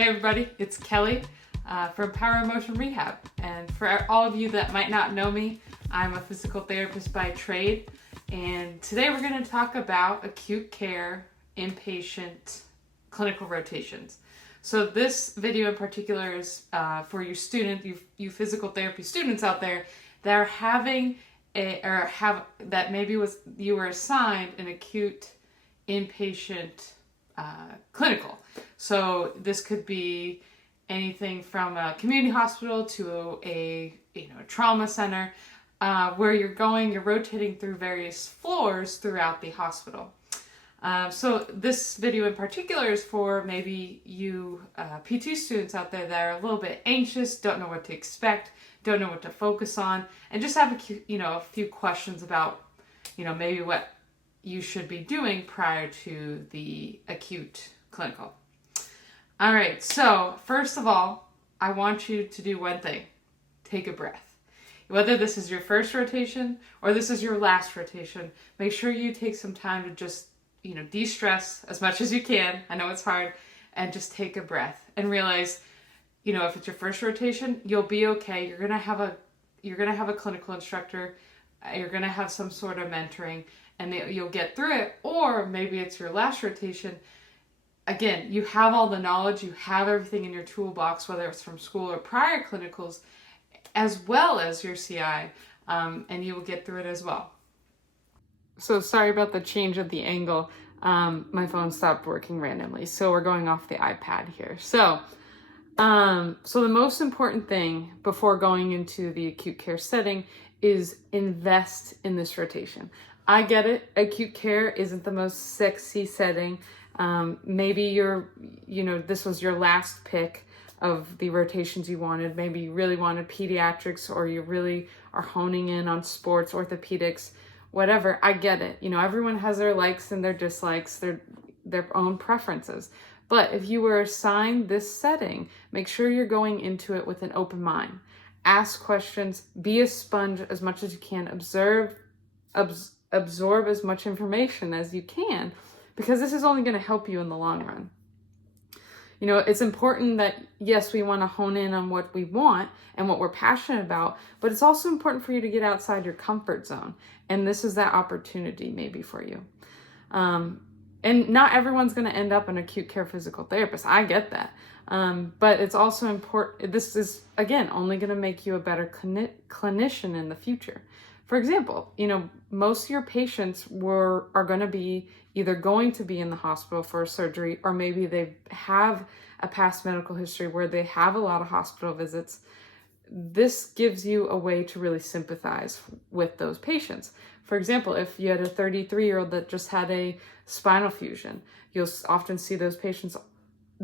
Hey everybody, it's Kelly from Power Emotion Rehab. And for all of you that might not know me, I'm a physical therapist by trade. And today we're going to talk about acute care, inpatient, clinical rotations. So this video in particular is for your student, you physical therapy students out there that are having that maybe you were assigned an acute inpatient clinical. So this could be anything from a community hospital to a trauma center where you're rotating through various floors throughout the hospital. So this video in particular is for maybe you PT students out there that are a little bit anxious, don't know what to expect, don't know what to focus on, and just have a few questions about maybe what you should be doing prior to the acute clinical. All right, so first of all, I want you to do one thing. Take a breath. Whether this is your first rotation or this is your last rotation, make sure you take some time to just, de-stress as much as you can. I know it's hard. And just take a breath and realize, if it's your first rotation, you'll be okay. You're going to have a clinical instructor. You're going to have some sort of mentoring and you'll get through it. Or maybe it's your last rotation. Again, you have all the knowledge, you have everything in your toolbox, whether it's from school or prior clinicals, as well as your CI, and you will get through it as well. So sorry about the change of the angle. My phone stopped working randomly, so we're going off the iPad here. So the most important thing before going into the acute care setting is invest in this rotation. I get it. Acute care isn't the most sexy setting. Maybe this was your last pick of the rotations you wanted. Maybe you really wanted pediatrics, or you really are honing in on sports, orthopedics, whatever. I get it. Everyone has their likes and their dislikes, their own preferences. But if you were assigned this setting, make sure you're going into it with an open mind. Ask questions, be a sponge as much as you can, absorb as much information as you can, because this is only going to help you in the long run. It's important that, yes, we want to hone in on what we want and what we're passionate about, but it's also important for you to get outside your comfort zone. And this is that opportunity maybe for you. And not everyone's going to end up an acute care physical therapist. I get that. But it's also important. This is, again, only going to make you a better clinician in the future. For example, most of your patients are going to be either going to be in the hospital for a surgery, or maybe they have a past medical history where they have a lot of hospital visits. This gives you a way to really sympathize with those patients. For example, if you had a 33-year-old that just had a spinal fusion, you'll often see those patients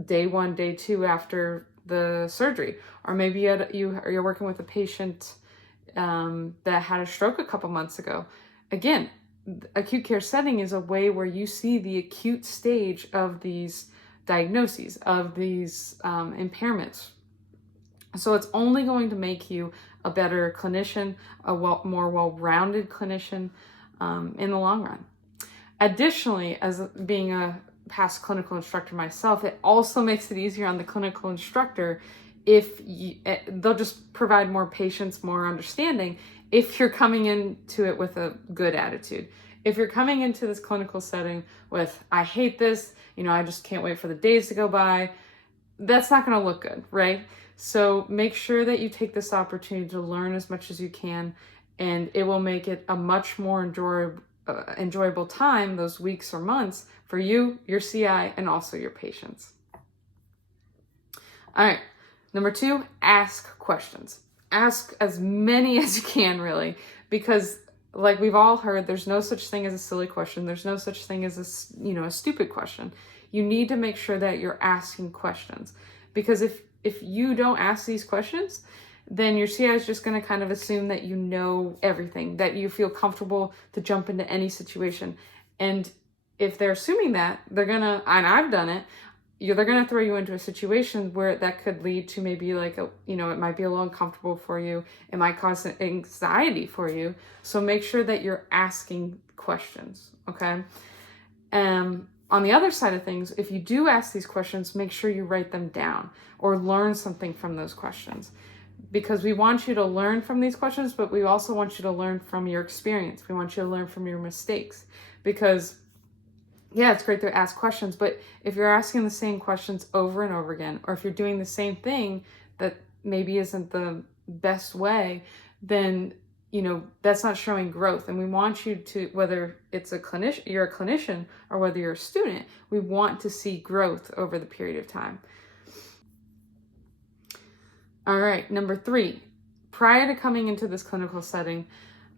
day 1, day 2 after the surgery. Or maybe you're working with a patient that had a stroke a couple months ago. Again, acute care setting is a way where you see the acute stage of these diagnoses, of these impairments. So it's only going to make you a better clinician, more well-rounded clinician in the long run. Additionally, as being a past clinical instructor myself, it also makes it easier on the clinical instructor if they'll just provide more patience, more understanding if you're coming into it with a good attitude. If you're coming into this clinical setting with, I hate this, I just can't wait for the days to go by, that's not going to look good, right? So make sure that you take this opportunity to learn as much as you can, and it will make it a much more enjoyable time, those weeks or months, for you, your CI, and also your patients. All right. Number 2, ask questions. Ask as many as you can, really, because like we've all heard, there's no such thing as a silly question. There's no such thing as a stupid question. You need to make sure that you're asking questions, because if you don't ask these questions, then your CI is just going to kind of assume that you know everything, that you feel comfortable to jump into any situation. And if they're assuming that, they're going to, and I've done it, they're going to throw you into a situation where that could lead to maybe it might be a little uncomfortable for you. It might cause anxiety for you. So make sure that you're asking questions, okay? On the other side of things, if you do ask these questions, make sure you write them down or learn something from those questions, because we want you to learn from these questions, but we also want you to learn from your experience. We want you to learn from your mistakes, because yeah, it's great to ask questions, but if you're asking the same questions over and over again, or if you're doing the same thing that maybe isn't the best way, then that's not showing growth. And we want you to, whether it's you're a clinician or whether you're a student, we want to see growth over the period of time. All right, number 3, prior to coming into this clinical setting,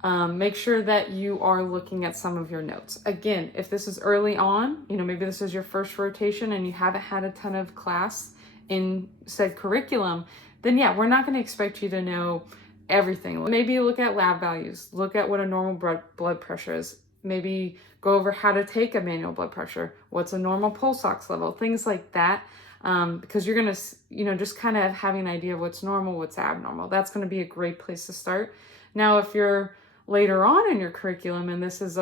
make sure that you are looking at some of your notes. Again, if this is early on, maybe this is your first rotation and you haven't had a ton of class in said curriculum, then yeah, we're not going to expect you to know everything. Maybe look at lab values, look at what a normal blood pressure is, maybe go over how to take a manual blood pressure, what's a normal pulse ox level, things like that. Because you're going to, just kind of having an idea of what's normal, what's abnormal. That's going to be a great place to start. Now, if you're later on in your curriculum and this is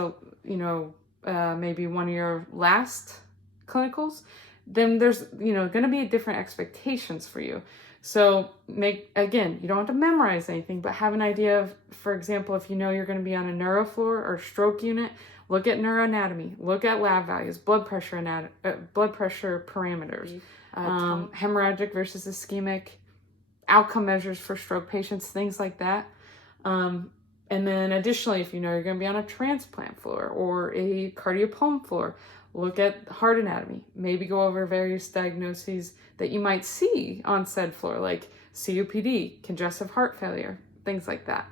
maybe one of your last clinicals, then there's, going to be different expectations for you. So you don't have to memorize anything, but have an idea of, for example, if you're going to be on a neuro floor or stroke unit, look at neuroanatomy, look at lab values, blood pressure parameters, hemorrhagic versus ischemic, outcome measures for stroke patients, things like that. And then additionally, if you're going to be on a transplant floor or a cardiopulmonary floor, look at heart anatomy, maybe go over various diagnoses that you might see on said floor, like COPD, congestive heart failure, things like that.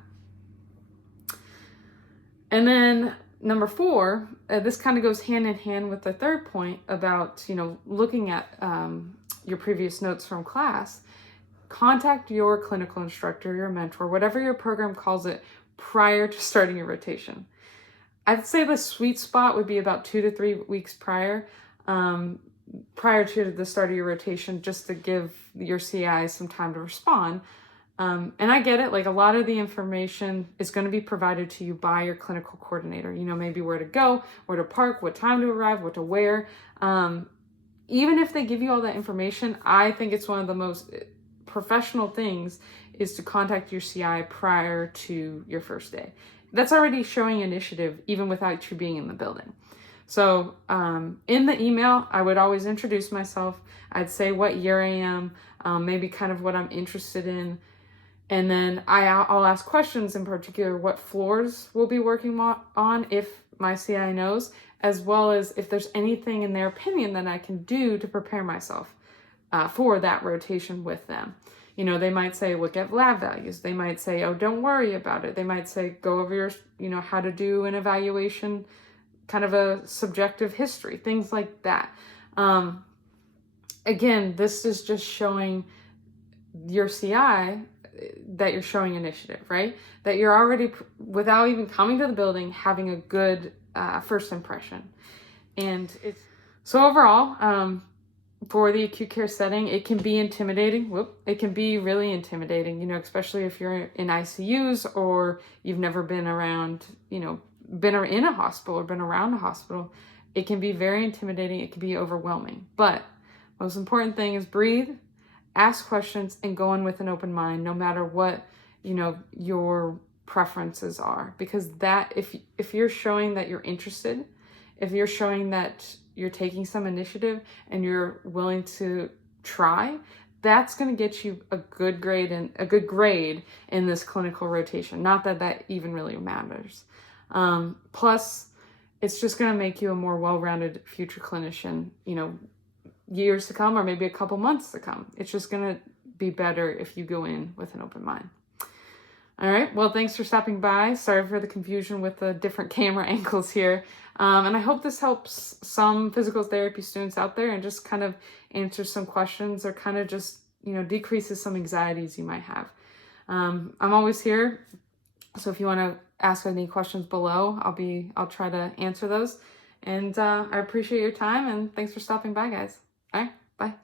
And then number 4, this kind of goes hand in hand with the third point about, looking at your previous notes from class. Contact your clinical instructor, your mentor, whatever your program calls it, prior to starting your rotation. I'd say the sweet spot would be about 2 to 3 weeks prior to the start of your rotation, just to give your CI some time to respond. And I get it, like a lot of the information is going to be provided to you by your clinical coordinator, maybe where to go, where to park, what time to arrive, what to wear. Even if they give you all that information, I think it's one of the most professional things is to contact your CI prior to your first day. That's already showing initiative even without you being in the building. So in the email, I would always introduce myself. I'd say what year I am, maybe kind of what I'm interested in. And then I'll ask questions, in particular what floors we'll be working on if my CI knows, as well as if there's anything in their opinion that I can do to prepare myself for that rotation with them. They might say, look at lab values. They might say, oh, don't worry about it. They might say, go over your, how to do an evaluation, kind of a subjective history, things like that. Again, this is just showing your CI that you're showing initiative, right? That you're already, without even coming to the building, having a good first impression. And so overall, for the acute care setting, it can be intimidating. It can be really intimidating, especially if you're in ICUs or you've never been around, been in a hospital or been around a hospital. It can be very intimidating. It can be overwhelming. But most important thing is breathe, ask questions, and go in with an open mind, no matter what, your preferences are. Because that, if you're showing that you're interested, if you're showing that you're taking some initiative and you're willing to try, that's going to get you a good grade in this clinical rotation. Not that even really matters. Plus, it's just going to make you a more well-rounded future clinician, years to come, or maybe a couple months to come. It's just going to be better if you go in with an open mind. All right. Well, thanks for stopping by. Sorry for the confusion with the different camera angles here. And I hope this helps some physical therapy students out there and just kind of answers some questions or kind of just, decreases some anxieties you might have. I'm always here. So if you want to ask any questions below, I'll try to answer those. And I appreciate your time, and thanks for stopping by, guys. All right. Bye.